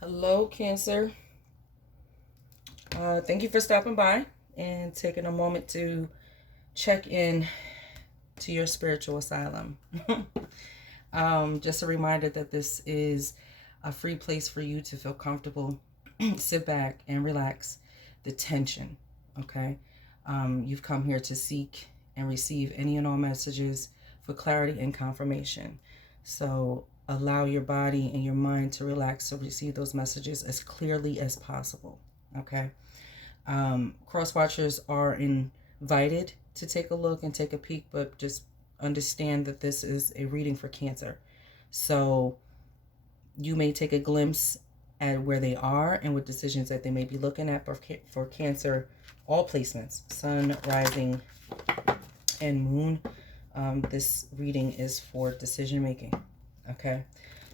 Hello, Cancer. Thank you for stopping by and taking a moment to check in to your spiritual asylum. Just a reminder that this is a free place for you to feel comfortable, sit back, and relax the tension. Okay? You've come here to seek and receive any and all messages for clarity and confirmation. So allow your body and your mind to relax to receive those messages as clearly as possible. Okay? Cross watchers are invited to take a look and take a peek, but just understand that this is a reading for Cancer. So you may take a glimpse at where they are and what decisions that they may be looking at for Cancer. All placements, sun, rising, and moon. This reading is for decision making. Okay,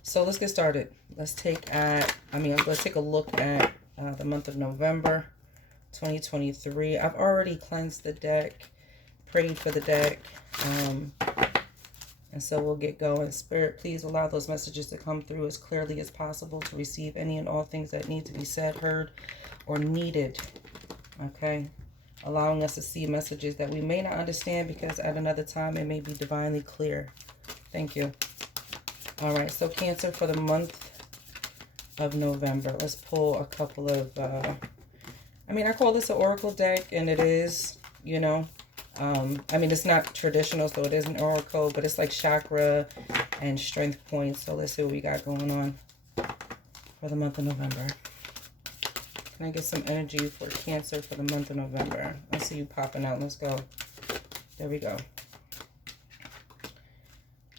so let's get started. Let's take a look at the month of November 2023. I've already cleansed the deck, prayed for the deck, and so we'll get going. Spirit, please allow those messages to come through as clearly as possible to receive any and all things that need to be said, heard, or needed. Okay, allowing us to see messages that we may not understand because at another time it may be divinely clear. Thank you. All right, so Cancer for the month of November. Let's pull a couple of, I call this an oracle deck, and it is, it's not traditional, so it is an oracle, but it's like chakra and strength points. So let's see what we got going on for the month of November. Can I get some energy for Cancer for the month of November? I see you popping out. Let's go. There we go.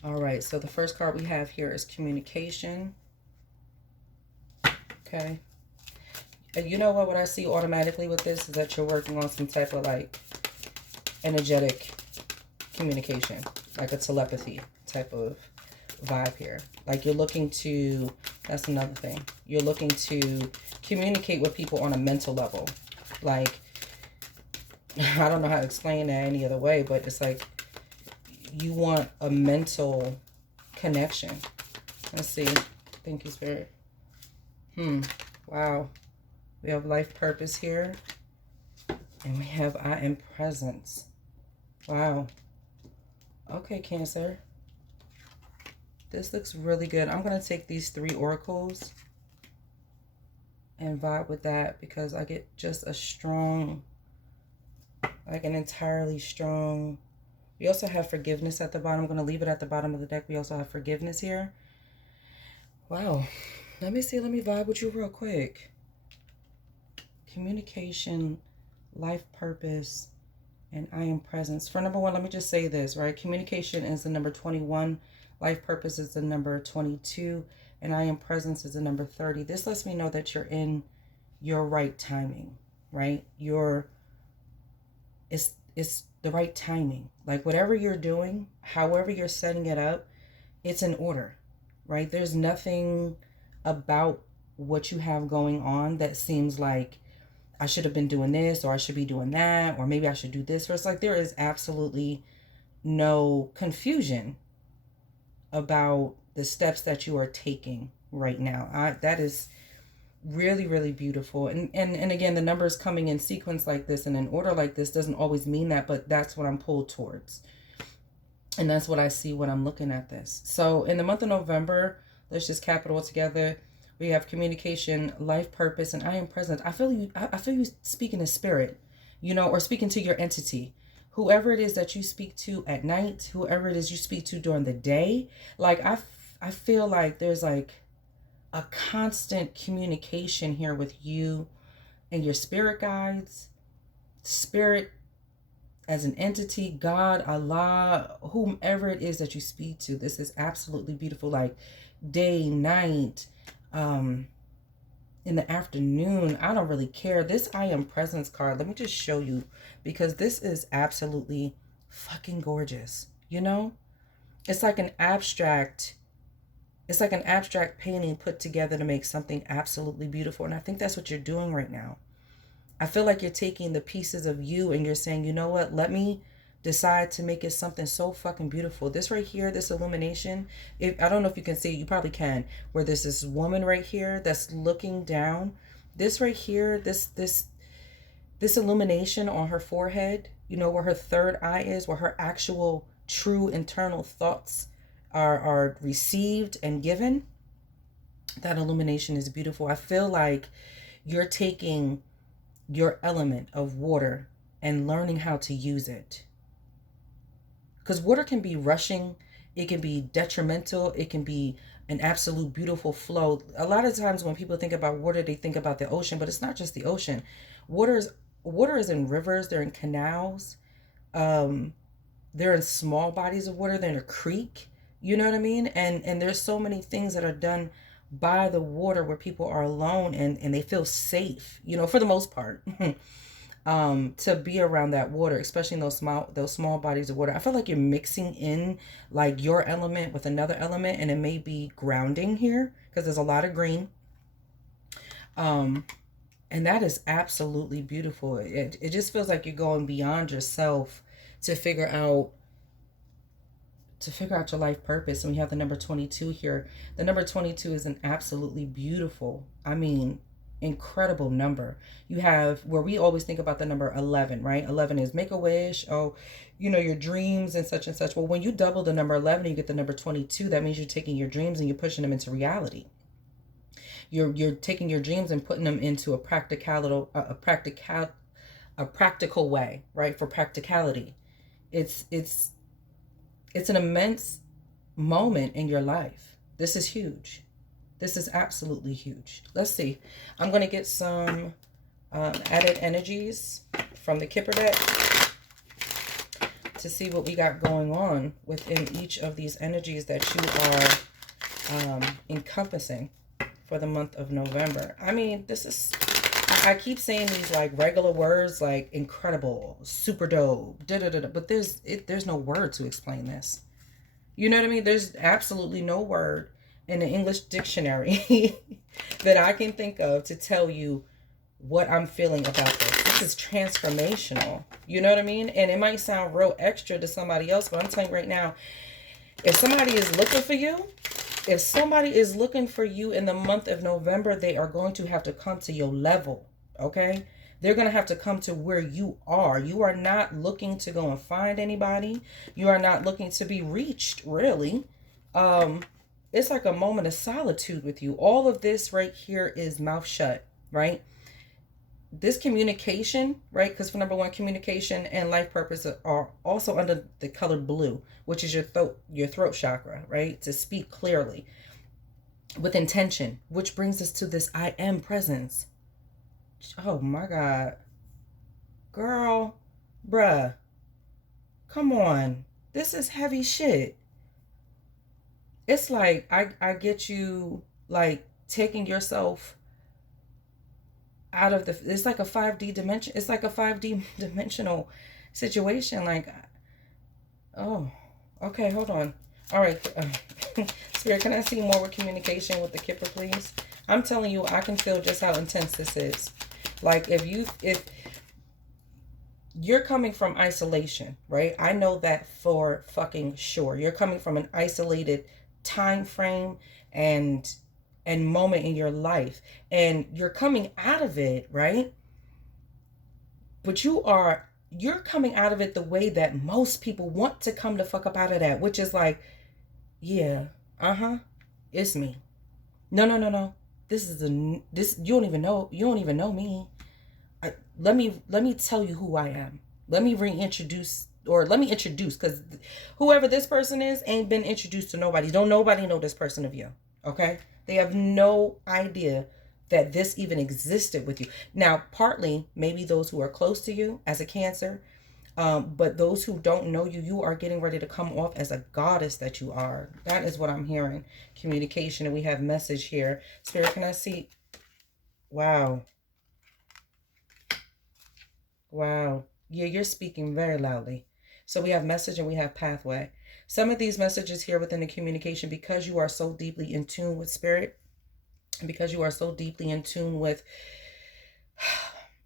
All right, so the first card we have here is communication. Okay. And you know what I see automatically with this is that you're working on some type of like energetic communication, like a telepathy type of vibe here. Like you're looking to, that's another thing. You're looking to communicate with people on a mental level. Like, I don't know how to explain that any other way, but it's like you want a mental connection. Let's see. Thank you, Spirit. Wow. We have life purpose here. And we have I am presence. Wow. Okay, Cancer. This looks really good. I'm going to take these 3 oracles and vibe with that because I get just a strong, like an entirely strong. We also have forgiveness at the bottom. I'm going to leave it at the bottom of the deck. We also have forgiveness here. Wow. Let me see. Let me vibe with you real quick. Communication, life purpose, and I am presence. For number 1, let me just say this, right? Communication is the number 21. Life purpose is the number 22. And I am presence is the number 30. This lets me know that you're in your right timing, right? It's the right timing. Like whatever you're doing, however you're setting it up, it's in order, right? There's nothing about what you have going on that seems like I should have been doing this, or I should be doing that, or maybe I should do this. Or it's like there is absolutely no confusion about the steps that you are taking right now. That is really, really beautiful. And again, the numbers coming in sequence like this and in order like this doesn't always mean that, but that's what I'm pulled towards. And that's what I see when I'm looking at this. So in the month of November, let's just cap it all together. We have communication, life purpose, and I am present. I feel you speaking to spirit, or speaking to your entity. Whoever it is that you speak to at night, whoever it is you speak to during the day. Like I feel like there's like a constant communication here with you and your spirit guides, spirit as an entity, God, Allah, whomever it is that you speak to. This is absolutely beautiful. Like day, night, in the afternoon, I don't really care. This I am presence card, let me just show you, because this is absolutely fucking gorgeous. It's like an abstract painting put together to make something absolutely beautiful. And I think that's what you're doing right now. I feel like you're taking the pieces of you and you're saying, you know what, let me decide to make it something so fucking beautiful. This right here, this illumination, if I don't know if you can see, you probably can, where there's this woman right here that's looking down. This right here, this illumination on her forehead, you know, where her third eye is, where her actual true internal thoughts are received and given. That illumination is beautiful. I feel like you're taking your element of water and learning how to use it. Because water can be rushing, it can be detrimental, it can be an absolute beautiful flow. A lot of times when people think about water, they think about the ocean, but it's not just the ocean. Water is in rivers, they're in canals, they're in small bodies of water, they're in a creek. You know what I mean? And there's so many things that are done by the water where people are alone and they feel safe, you know, for the most part. To be around that water, especially in those small bodies of water. I feel like you're mixing in like your element with another element, and it may be grounding here because there's a lot of green. And that is absolutely beautiful. It just feels like you're going beyond yourself to figure out your life purpose. And we have the number 22 here. The number 22 is an absolutely beautiful, I mean, incredible number. You have where we always think about the number 11, right? 11 is make a wish, oh, you know, your dreams and such and such. Well, when you double the number 11 and you get the number 22, that means you're taking your dreams and you're pushing them into reality. You're taking your dreams and putting them into a practical way, right? For practicality. It's an immense moment in your life. This is huge. This is absolutely huge. Let's see. I'm going to get some added energies from the Kipper deck to see what we got going on within each of these energies that you are encompassing for the month of November. I mean, this is, I keep saying these like regular words like incredible, super dope, but there's no word to explain this. You know what I mean? There's absolutely no word in the English dictionary that I can think of to tell you what I'm feeling about this. This is transformational. You know what I mean? And it might sound real extra to somebody else, but I'm telling you right now, if somebody is looking for you, if somebody is looking for you in the month of November, they are going to have to come to your level, okay? They're going to have to come to where you are. You are not looking to go and find anybody. You are not looking to be reached, really. It's like a moment of solitude with you. All of this right here is mouth shut, right? This communication, right? Because for number one, communication and life purpose are also under the color blue, which is your throat chakra, right? To speak clearly with intention, which brings us to this I am presence. Oh my God. Girl, bruh, come on. This is heavy shit. It's like I get you like taking yourself out of the, it's like a 5D dimension. It's like a 5D dimensional situation. Like, oh, okay, hold on. All right. Spirit, can I see more with communication with the Kipper, please? I'm telling you, I can feel just how intense this is. Like if you're coming from isolation, right? I know that for fucking sure. You're coming from an isolated time frame and moment in your life, and you're coming out of it, right? But you're coming out of it the way that most people want to come the fuck up out of that, which is like, yeah, it's me. No. This you don't even know me. Let me tell you who I am. Let me introduce, because whoever this person is ain't been introduced to nobody. Don't nobody know this person of you, okay? They have no idea that this even existed with you. Now, partly, maybe those who are close to you as a Cancer, but those who don't know you, you are getting ready to come off as a goddess that you are. That is what I'm hearing. Communication, and we have message here. Spirit, can I see? Wow. Wow. Yeah, you're speaking very loudly. So we have message and we have pathway. Some of these messages here within the communication, because you are so deeply in tune with spirit, and because you are so deeply in tune with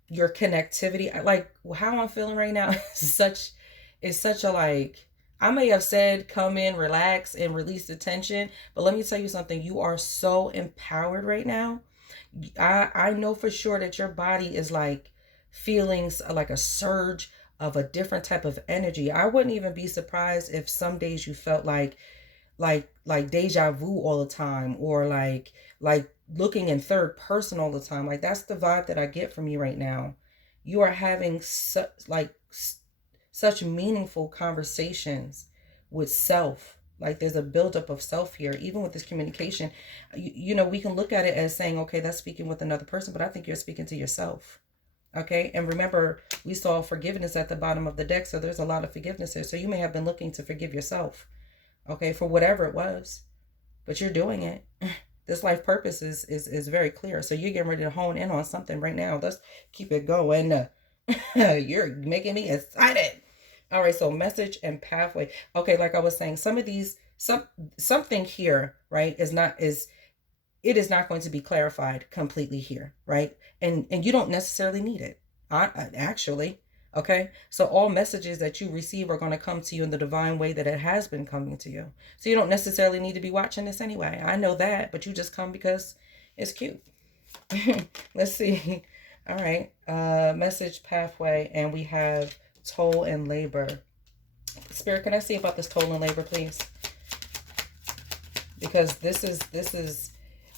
your connectivity, like how I'm feeling right now is such It's such a like, I may have said come in, relax, and release the tension, but let me tell you something. You are so empowered right now. I know for sure that your body is like feelings like a surge of a different type of energy. I wouldn't even be surprised if some days you felt like deja vu all the time, or like looking in third person all the time. Like that's the vibe that I get from you right now. You are having such meaningful conversations with self. Like there's a buildup of self here, even with this communication. You know, we can look at it as saying, okay, that's speaking with another person, but I think you're speaking to yourself. Okay. And remember, we saw forgiveness at the bottom of the deck. So there's a lot of forgiveness there. So you may have been looking to forgive yourself, okay, for whatever it was, but you're doing it. This life purpose is very clear. So you're getting ready to hone in on something right now. Let's keep it going. You're making me excited. All right, so message and pathway. Okay, like I was saying, some of these something here, right, it is not going to be clarified completely here, right? And you don't necessarily need it. Actually, okay? So all messages that you receive are going to come to you in the divine way that it has been coming to you. So you don't necessarily need to be watching this anyway. I know that, but you just come because it's cute. Let's see. All right. Message pathway, and we have toll and labor. Spirit, can I see about this toll and labor, please? Because this is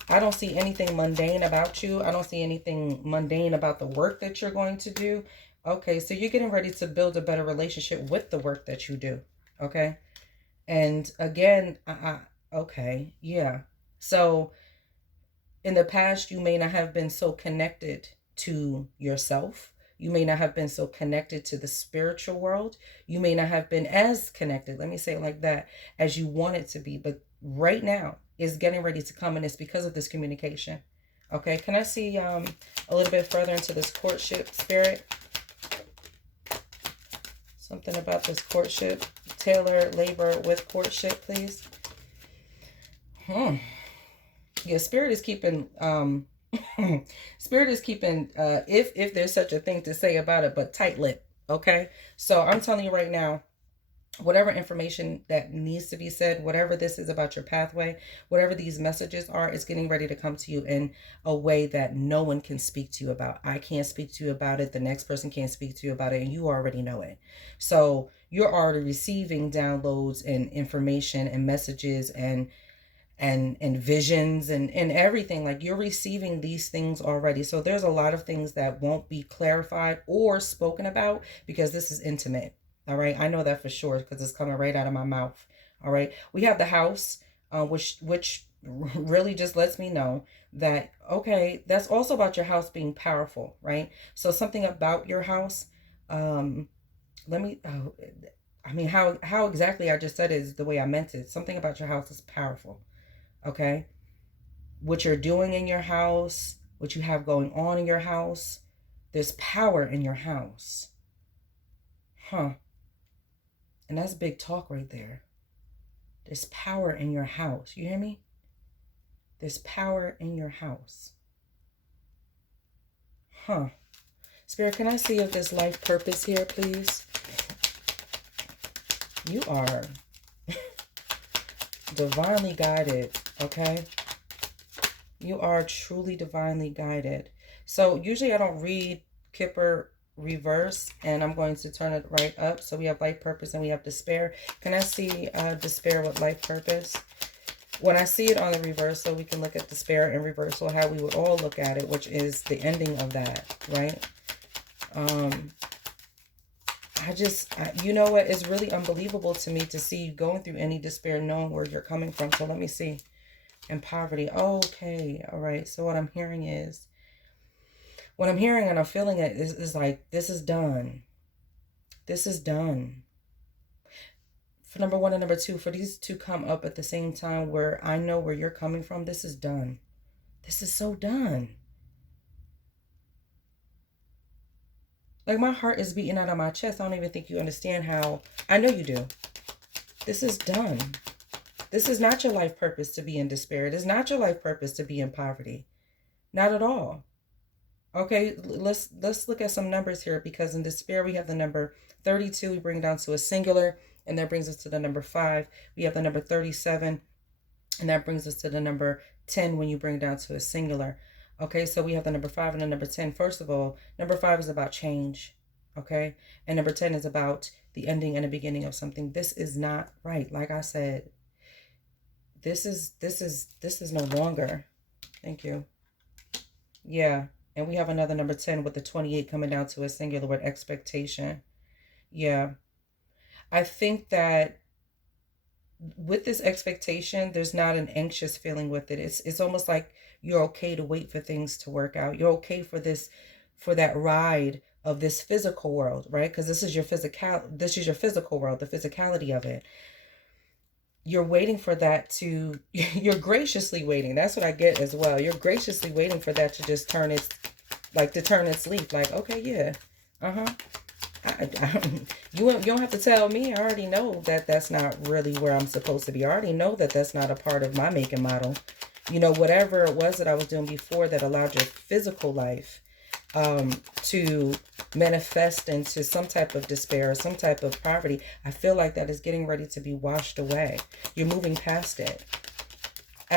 I don't see anything mundane about you. I don't see anything mundane about the work that you're going to do. Okay, so you're getting ready to build a better relationship with the work that you do. Okay. And again, okay, yeah. So in the past, you may not have been so connected to yourself. You may not have been so connected to the spiritual world. You may not have been as connected, let me say it like that, as you wanted to be. But right now is getting ready to come, and it's because of this communication. Okay, can I see a little bit further into this courtship, Spirit? Something about this courtship. Tailor labor with courtship, please. Yeah, Spirit is keeping Spirit is keeping if there's such a thing to say about it, but tight lip. Okay, so I'm telling you right now, whatever information that needs to be said, whatever this is about your pathway, whatever these messages are, it's getting ready to come to you in a way that no one can speak to you about. I can't speak to you about it. The next person can't speak to you about it, and you already know it. So you're already receiving downloads and information and messages and visions and everything. Like you're receiving these things already. So there's a lot of things that won't be clarified or spoken about because this is intimate. All right, I know that for sure because it's coming right out of my mouth. All right, we have the house, which really just lets me know that, okay, that's also about your house being powerful, right? So something about your house, let me I mean, how exactly I just said it is the way I meant it. Something about your house is powerful. Okay, what you're doing in your house, what you have going on in your house, there's power in your house. And that's big talk right there. There's power in your house. You hear me? There's power in your house. Spirit, can I see if there's life purpose here, please? You are divinely guided, okay? You are truly divinely guided. So usually I don't read Kipper reverse, and I'm going to turn it right up. So we have life purpose and we have despair. Can I see despair with life purpose? When I see it on the reverse, so we can look at despair in reversal, how we would all look at it, which is the ending of that, right? You know what? It's really unbelievable to me to see you going through any despair, knowing where you're coming from. So let me see. And poverty. Okay. All right. So what I'm hearing and I'm feeling it is like, this is done. This is done. For number one and number two, for these to come up at the same time where I know where you're coming from, this is done. This is so done. Like my heart is beating out of my chest. I don't even think you understand how. I know you do. This is done. This is not your life purpose to be in despair. It is not your life purpose to be in poverty. Not at all. Okay, let's look at some numbers here, because in despair we have the number 32, we bring it down to a singular, and that brings us to the number 5. We have the number 37, and that brings us to the number 10 when you bring it down to a singular. Okay, so we have the number 5 and the number 10. First of all, number 5 is about change. Okay, and number 10 is about the ending and the beginning of something. This is not right. Like I said, this is no longer. Thank you. Yeah. And we have another number 10 with the 28 coming down to a singular with expectation. Yeah. I think that with this expectation, there's not an anxious feeling with it. It's almost like you're okay to wait for things to work out. You're okay for this, for that ride of this physical world, right? Because this is your physical world, the physicality of it. You're waiting for that to you're graciously waiting. That's what I get as well. You're graciously waiting for that to just turn its, like, to turn its leaf. Like, okay, yeah. Uh-huh. You don't have to tell me. I already know that that's not really where I'm supposed to be. I already know that that's not a part of my make and model. Whatever it was that I was doing before that allowed your physical life to manifest into some type of despair or some type of poverty, I feel like that is getting ready to be washed away. You're moving past it.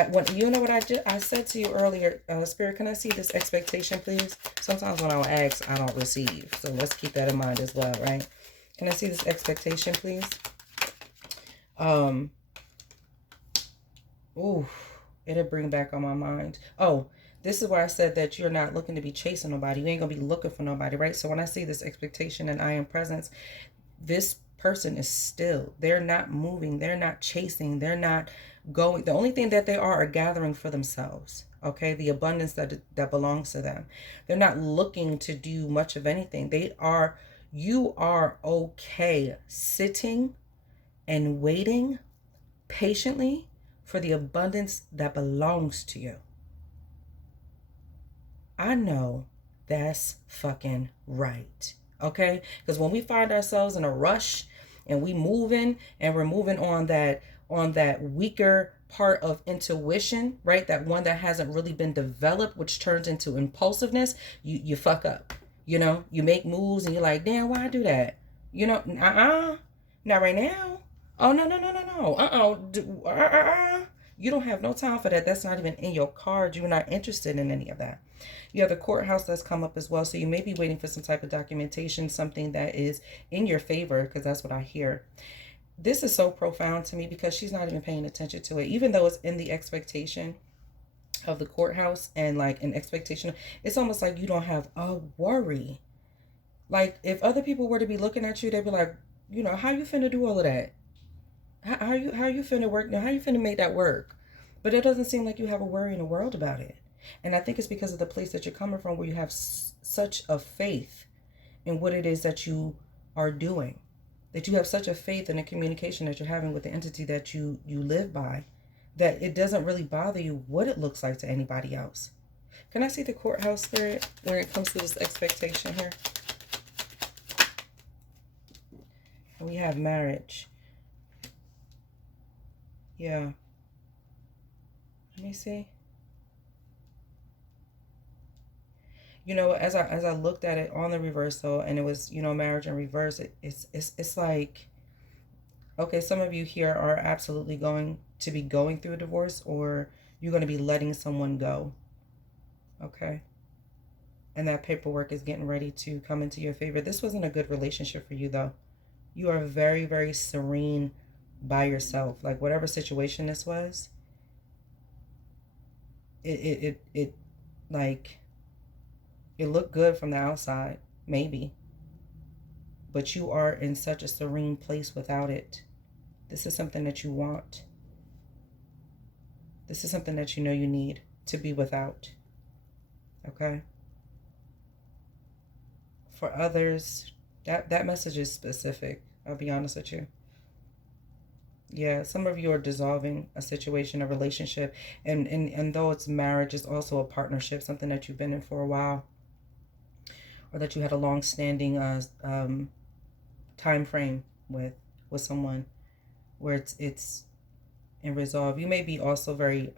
What I said to you earlier, Spirit, can I see this expectation, please? Sometimes when I'll ask, I don't receive. So let's keep that in mind as well, right? Can I see this expectation, please? Ooh, it'll bring back on my mind. Oh, this is where I said that you're not looking to be chasing nobody. You ain't going to be looking for nobody, right? So when I see this expectation and I am presence, this person is still. They're not moving. They're not chasing. They're not going. The only thing that they are gathering for themselves. Okay, the abundance that belongs to them. They're not looking to do much of anything. You are okay sitting and waiting patiently for the abundance that belongs to you. I know that's fucking right. Okay? Because when we find ourselves in a rush and we're moving on that weaker part of intuition, right? That one that hasn't really been developed, which turns into impulsiveness, you fuck up. You make moves and you're like, damn, why I do that? Not right now. Oh, no, no, no, no, no. You don't have no time for that. That's not even in your card. You're not interested in any of that. You have the courthouse that's come up as well. So you may be waiting for some type of documentation, something that is in your favor, because that's what I hear. This is so profound to me because she's not even paying attention to it, even though it's in the expectation of the courthouse and like an expectation. It's almost like you don't have a worry. Like if other people were to be looking at you, they'd be like, how you finna do all of that? How you finna work? How you finna make that work? But it doesn't seem like you have a worry in the world about it. And I think it's because of the place that you're coming from, where you have such a faith in what it is that you are doing, that you have such a faith in the communication that you're having with the entity that you live by, that it doesn't really bother you what it looks like to anybody else. Can I see the courthouse, Spirit, when it comes to this expectation here? And we have marriage. Yeah. Let me see. As I looked at it on the reversal, and it was, marriage in reverse, it's like, okay, some of you here are absolutely going to be going through a divorce, or you're going to be letting someone go. Okay. And that paperwork is getting ready to come into your favor. This wasn't a good relationship for you, though. You are very, very serene by yourself. Like whatever situation this was, it like, it looked good from the outside, maybe, but you are in such a serene place without it. This is something that you want. This is something that you need to be without. Okay? For others, that message is specific. I'll be honest with you. Yeah, some of you are dissolving a situation, a relationship, and though it's marriage, it's also a partnership, something that you've been in for a while, or that you had a long-standing time frame with someone, where it's in resolve. You may be also very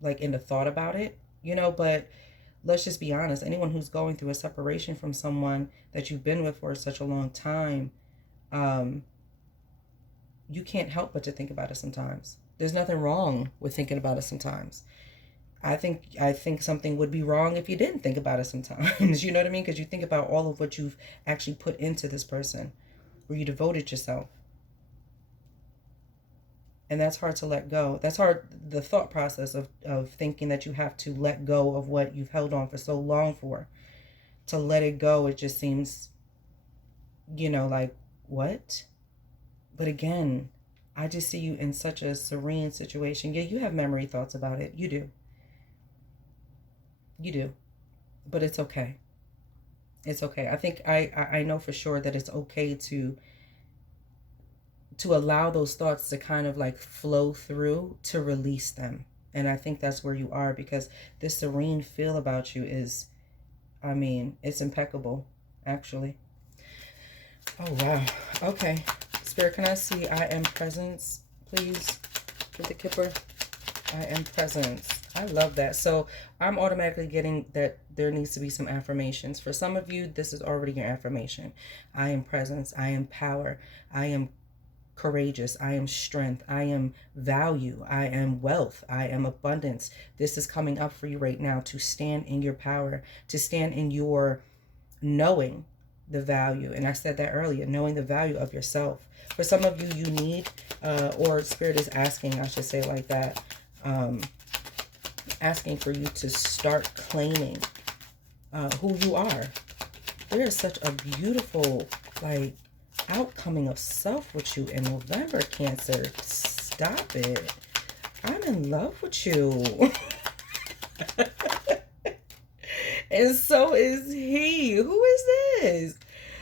like in the thought about it, but let's just be honest, anyone who's going through a separation from someone that you've been with for such a long time, um, you can't help but to think about it sometimes. There's nothing wrong with thinking about it sometimes. I think something would be wrong if you didn't think about it sometimes. You know what I mean? Because you think about all of what you've actually put into this person, where you devoted yourself. And that's hard to let go. That's hard, the thought process of thinking that you have to let go of what you've held on for so long for. To let it go, it just seems, like, what? But again, I just see you in such a serene situation. Yeah, you have memory thoughts about it. You do. You do. But it's okay. It's okay. I think I know for sure that it's okay to allow those thoughts to kind of like flow through, to release them. And I think that's where you are, because this serene feel about you is, I mean, it's impeccable, actually. Oh, wow. Okay. Spirit, can I see I am presence, please? With the Kipper. I am presence. I love that. So I'm automatically getting that there needs to be some affirmations. For some of you, this is already your affirmation. I am presence. I am power. I am courageous. I am strength. I am value. I am wealth. I am abundance. This is coming up for you right now, to stand in your power, to stand in your knowing the value. And I said that earlier, knowing the value of yourself. For some of you, you need, or Spirit is asking, I should say it like that, asking for you to start claiming who you are. There is such a beautiful, like, outcoming of self with you in November, Cancer. Stop it. I'm in love with you. And so is he. Who is this?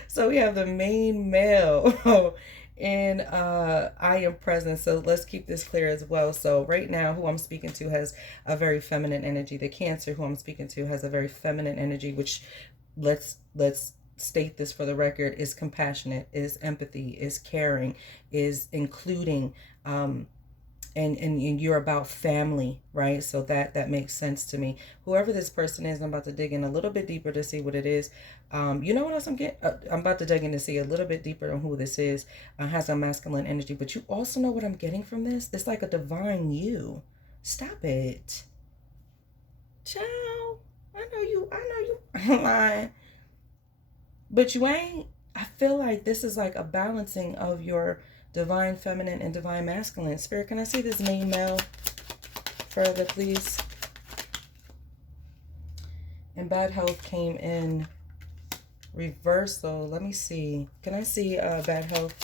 So we have the main male in I am present. So let's keep this clear as well. So right now, who I'm speaking to has a very feminine energy. The Cancer who I'm speaking to has a very feminine energy, which let's state this for the record, is compassionate, is empathy, is caring, is including, and you're about family, right? So that makes sense to me. Whoever this person is, I'm about to dig in a little bit deeper to see what it is. You know what else I'm getting? I'm about to dig in to see a little bit deeper on who this is. Has a masculine energy, but you also know what I'm getting from this? It's like a divine you. Stop it. Ciao. I know you I'm lying. But you ain't. I feel like this is like a balancing of your divine feminine and divine masculine. Spirit, can I see this main male further, please? And bad health came in reversal. Let me see. Can I see bad health?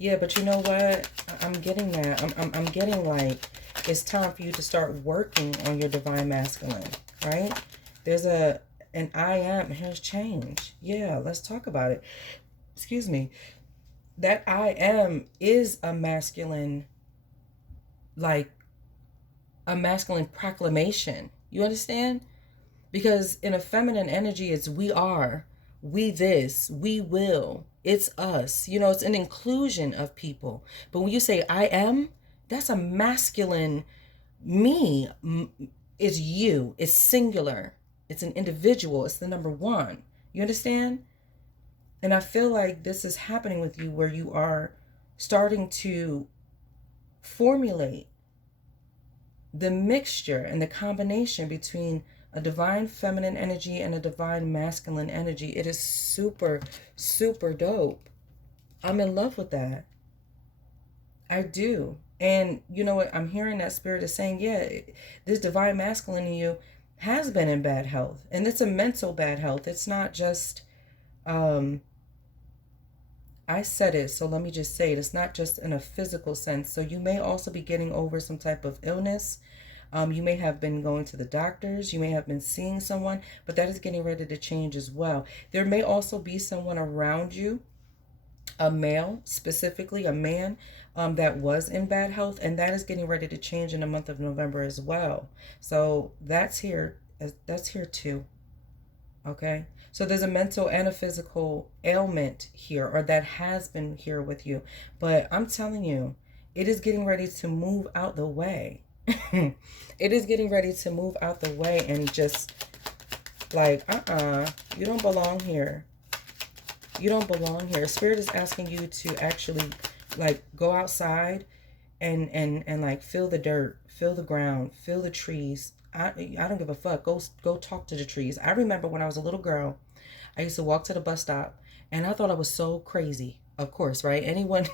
Yeah, but you know what? I'm getting that. I'm getting like it's time for you to start working on your divine masculine, right? There's an I am. Here's change. Yeah, let's talk about it. Excuse me. That I am is a masculine, like a masculine proclamation. You understand? Because in a feminine energy, it's we are, we this, we will, it's us. You know, it's an inclusion of people. But when you say I am, that's a masculine me. It's you. It's singular. It's an individual. It's the number one. You understand? And I feel like this is happening with you, where you are starting to formulate the mixture and the combination between a divine feminine energy and a divine masculine energy. It is super, super dope. I'm in love with that. I do. And you know what? I'm hearing that Spirit is saying, yeah, this divine masculine in you has been in bad health. And it's a mental bad health. It's not just, I said it, so let me just say it. It's not just in a physical sense. So you may also be getting over some type of illness. You may have been going to the doctors. You may have been seeing someone, but that is getting ready to change as well. There may also be someone around you, a male, specifically a man, that was in bad health, and that is getting ready to change in the month of November as well. So that's here. That's here too. Okay. So there's a mental and a physical ailment here, or that has been here with you. But I'm telling you, it is getting ready to move out the way. It is getting ready to move out the way and just like, you don't belong here. You don't belong here. Spirit is asking you to actually like go outside and like feel the dirt, feel the ground, feel the trees. I don't give a fuck. Go talk to the trees. I remember when I was a little girl, I used to walk to the bus stop and I thought I was so crazy. Of course, right? Anyone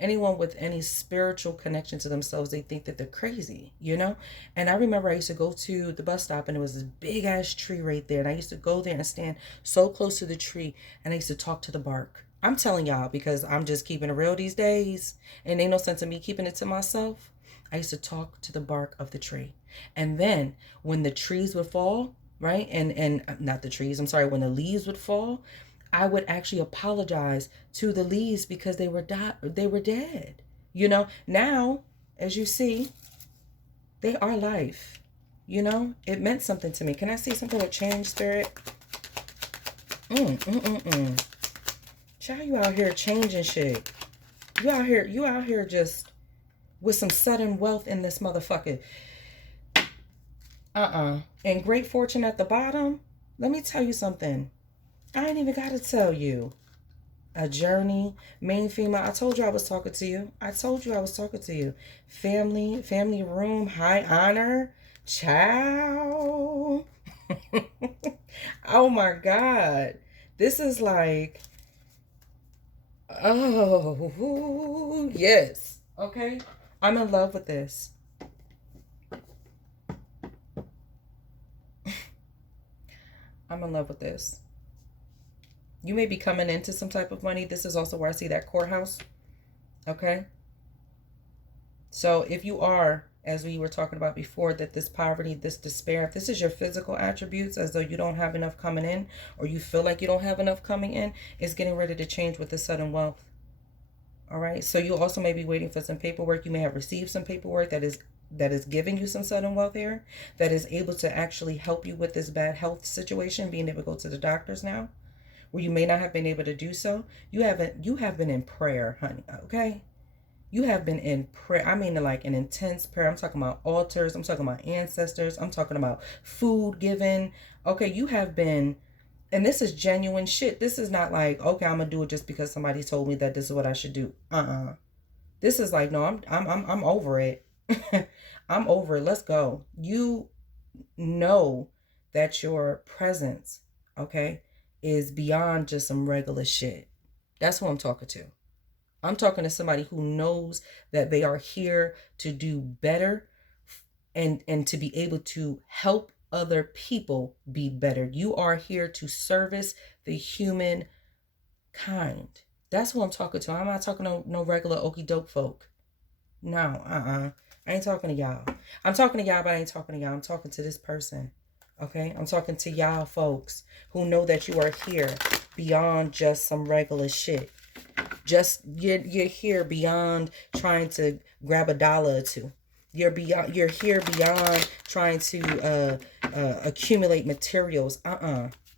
anyone with any spiritual connection to themselves, they think that they're crazy, you know? And I remember I used to go to the bus stop and there was this big ass tree right there. And I used to go there and stand so close to the tree and I used to talk to the bark. I'm telling y'all because I'm just keeping it real these days and ain't no sense in me keeping it to myself. I used to talk to the bark of the tree. And then when the trees would fall, right? And not the trees, I'm sorry, when the leaves would fall, I would actually apologize to the leaves because they were dead. You know, now as you see, they are life. You know, it meant something to me. Can I see something with change, spirit? Child, you out here changing shit. You out here just with some sudden wealth in this motherfucker. And great fortune at the bottom. Let me tell you something. I ain't even got to tell you. A journey, main female. I told you I was talking to you. I told you I was talking to you. Family room, high honor, child. Oh my God. This is like, oh, yes. Okay. I'm in love with this. I'm in love with this. You may be coming into some type of money. This is also where I see that courthouse. Okay. So if you are, as we were talking about before, that this poverty, this despair, if this is your physical attributes, as though you don't have enough coming in, or you feel like you don't have enough coming in, it's getting ready to change with the sudden wealth. All right. So you also may be waiting for some paperwork. You may have received some paperwork that is giving you some sudden wealth here, that is able to actually help you with this bad health situation, being able to go to the doctors now, where you may not have been able to do so. You have been in prayer, honey. Okay. You have been in prayer. I mean, like an intense prayer. I'm talking about altars. I'm talking about ancestors. I'm talking about food given. Okay, you have been, and this is genuine shit. This is not like, okay, I'm gonna do it just because somebody told me that this is what I should do. This is like, no, I'm over it. I'm over it. Let's go. You know that your presence, okay, is beyond just some regular shit. That's who I'm talking to. I'm talking to somebody who knows that they are here to do better and to be able to help other people be better. You are here to service the human kind. That's who I'm talking to. I'm not talking to no regular okie doke folk. No, I ain't talking to y'all. I'm talking to y'all, but I ain't talking to y'all. I'm talking to this person. Okay? I'm talking to y'all folks who know that you are here beyond just some regular shit. Just you're here beyond trying to grab a dollar or two. You're here beyond trying to accumulate materials.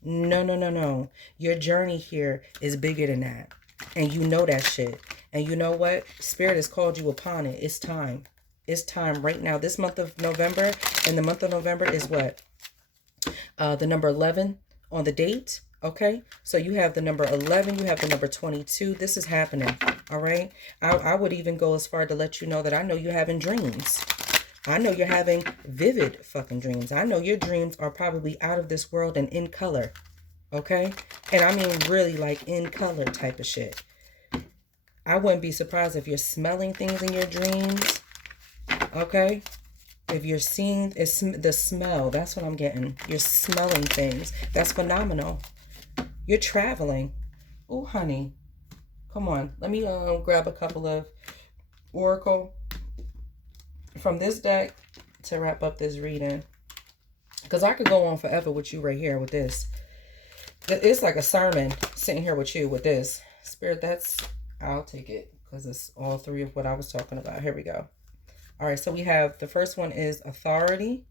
No. Your journey here is bigger than that. And you know that shit. And you know what? Spirit has called you upon it. It's time. It's time right now. This month of November, and the month of November is what? The number 11 on the date. Okay, so you have the number 11, you have the number 22. This is happening. All right, I would even go as far to let you know that I know you're having dreams. I know you're having vivid fucking dreams. I know your dreams are probably out of this world and in color. Okay, and I mean really like in color type of shit. I wouldn't be surprised if you're smelling things in your dreams. Okay, if you're seeing it's the smell, that's what I'm getting. You're smelling things. That's phenomenal. You're traveling. Oh, honey. Come on. Let me grab a couple of oracle from this deck to wrap up this reading. Because I could go on forever with you right here with this. It's like a sermon sitting here with you with this. Spirit, I'll take it. Because it's all three of what I was talking about. Here we go. All right. So we have, the first one is authority.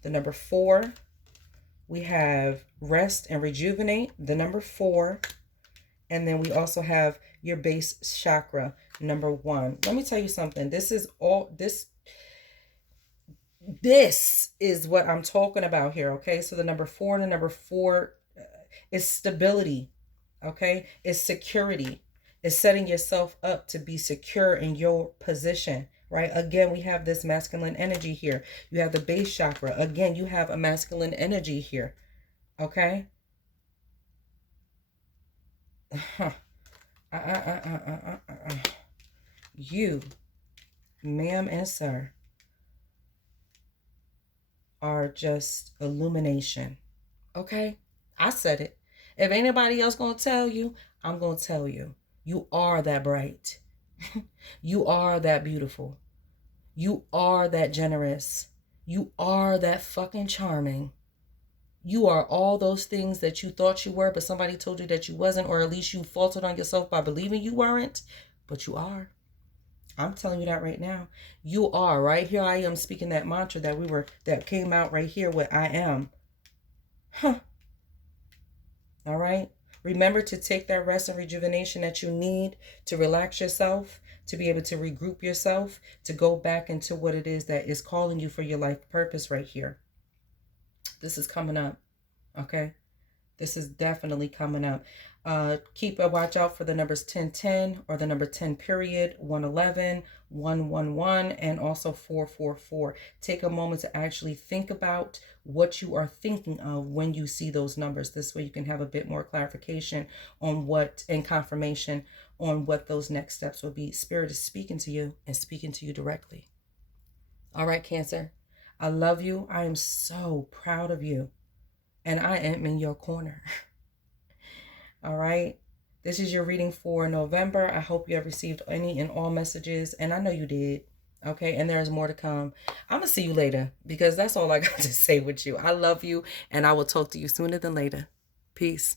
The number 4. We have rest and rejuvenate, the number 4. And then we also have your base chakra, number 1. Let me tell you something. This is all, This is what I'm talking about here, okay? So the number four and the number four is stability, okay? It's security. It's setting yourself up to be secure in your position, right? Again, we have this masculine energy here. You have the base chakra. Again, you have a masculine energy here, okay? Huh. You, ma'am and sir, are just illumination. Okay? I said it. If anybody else gonna tell you, I'm gonna tell you. You are that bright. You are that beautiful. You are that generous. You are that fucking charming. You are all those things that you thought you were, but somebody told you that you wasn't, or at least you faltered on yourself by believing you weren't. But you are. I'm telling you that right now. You are. Right here I am speaking that mantra that came out right here with I am. Huh. All right. Remember to take that rest and rejuvenation that you need to relax yourself, to be able to regroup yourself, to go back into what it is that is calling you for your life purpose right here. This is coming up. Okay. This is definitely coming up. Keep a watch out for the numbers 1010 or the number 10 period, 111, 111, and also 444. Take a moment to actually think about what you are thinking of when you see those numbers. This way you can have a bit more clarification on what and confirmation on what those next steps will be. Spirit is speaking to you and speaking to you directly. All right, Cancer. I love you. I am so proud of you. And I am in your corner. All right. This is your reading for November. I hope you have received any and all messages. And I know you did. Okay. And there's more to come. I'm going to see you later because that's all I got to say with you. I love you. And I will talk to you sooner than later. Peace.